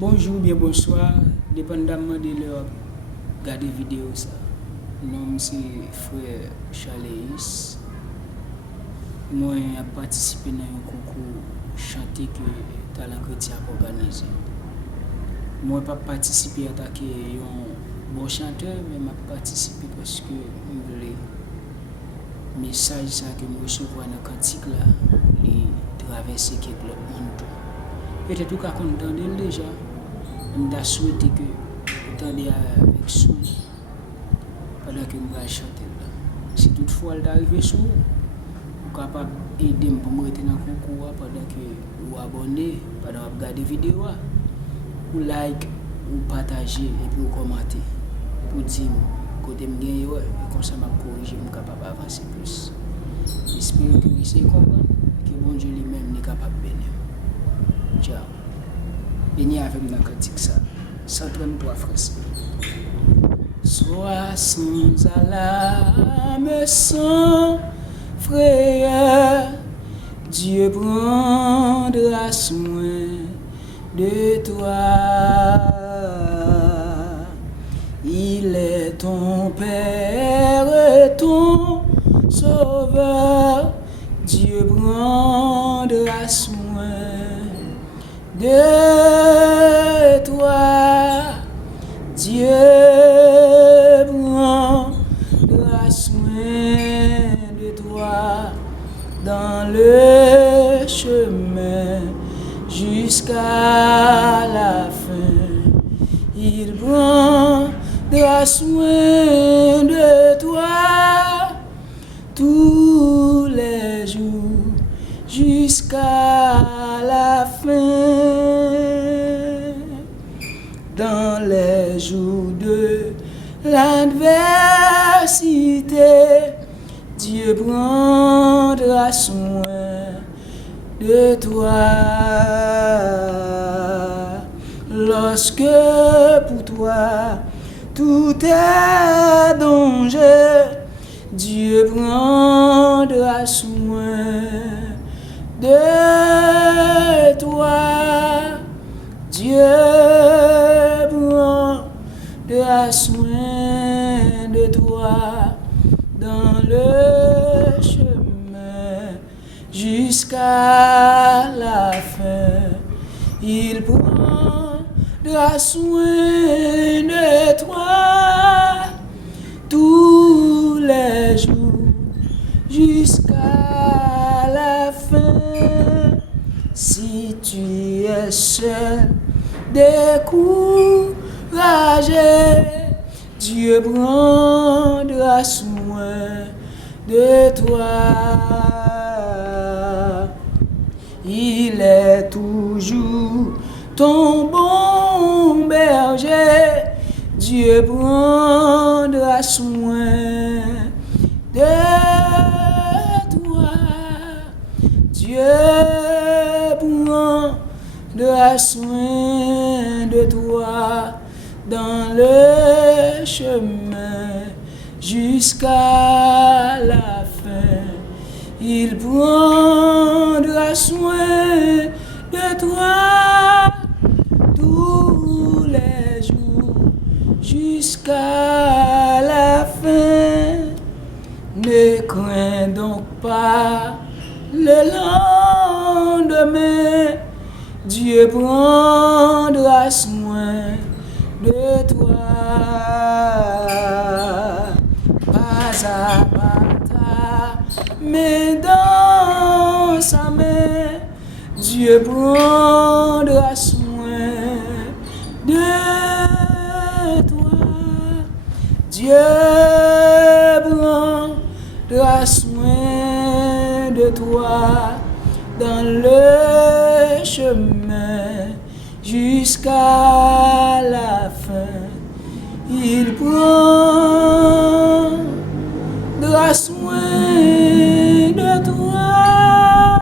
Bonjour, bien bonsoir, dépendamment de leur regarder vidéo ça. Nom c'est frère Charles. Moi j'ai participé dans un concours chanter que Talent Chrétien a organisé. Moi pas participé à attaquer un bon chanteur, mais m'a participé parce que je voulais message ça que je recevoir dans cantique là, les traverser quelque monde. Peut-être que vous entendez déjà. Je vais souhaiter que vous entendez avec son pendant que je vais chanter là. Si toutefois elle arrive sur vous, vous êtes capable d'aider pour me rester dans le concours pendant que vous abonnez, pendant que vous regardez la vidéo, vous like, vous partagez et puis vous commentez pour dire côté me gagner et comme ça m'a corriger, je suis capable d'avancer plus. J'espère que vous essayez de comprendre que bon Dieu lui-même est capable de bénir. Ciao. Béni avec moi dans cantique ça. 133 français. Sois sans alarme, sans frayeur, Dieu prendra soin de toi. Il est ton Père et ton Sauveur, Dieu prendra soin de toi. Dieu prendra soin de toi dans le chemin jusqu'à la fin. Il prendra soin de toi tous les jours jusqu'à la fin. Dans les jours de l'adversité, Dieu prendra soin de toi. Lorsque pour toi tout est danger, Dieu prendra soin de toi. Dieu prendra soin de toi dans le chemin jusqu'à la fin. Il prendra soin de toi tous les jours jusqu'à la fin. Si tu es seul, découragé, Dieu prendra soin de toi. Il est toujours ton bon berger, Dieu prendra soin de toi. Dieu prendra soin de toi dans le chemin jusqu'à la fin. Il prendra soin de toi tous les jours jusqu'à la fin. Ne crains donc pas le lendemain, Dieu prendra soin de toi. Pas à pas, mais dans sa main, Dieu prendra soin de toi. Dieu prendra soin de toi dans le chemin jusqu'à la fin. Il prendra soin